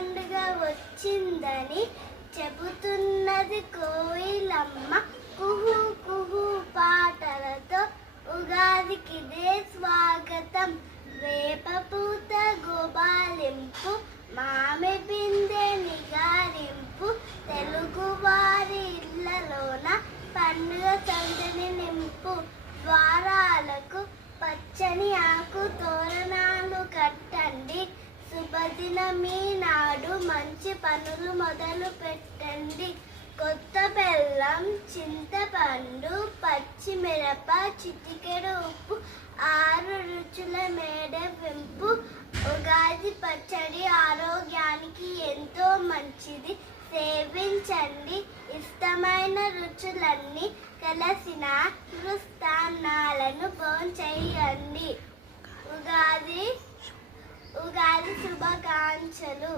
పండుగ వచ్చిందని చెబుతున్నది కోయిలమ్మ కుహు కుహు పాటలతో. ఉగాదికిదే స్వాగతం, వేపపూత గోబాలింపు, మామి పిందె నిగారింపు. తెలుగువారి ఇళ్లలోన పండుగ సందడి నింపు. ద్వారాలకు పచ్చని ఆకు తోరణాలు కట్టండి. శుభదినమీ నాడు మంచి పనులు మొదలు పెట్టండి. కొత్త బెల్లం, చింతపండు, పచ్చిమిరప, చిటికెడు ఉప్పు, 6 రుచుల మేడ వెంపు. ఉగాది పచ్చడి ఆరోగ్యానికి ఎంతో మంచిది, సేవించండి. ఇష్టమైన రుచులన్నీ కలిసిన మృష్టాన్నాలను భోంచేయండి. ఉగాది శుభాకాంక్షలు.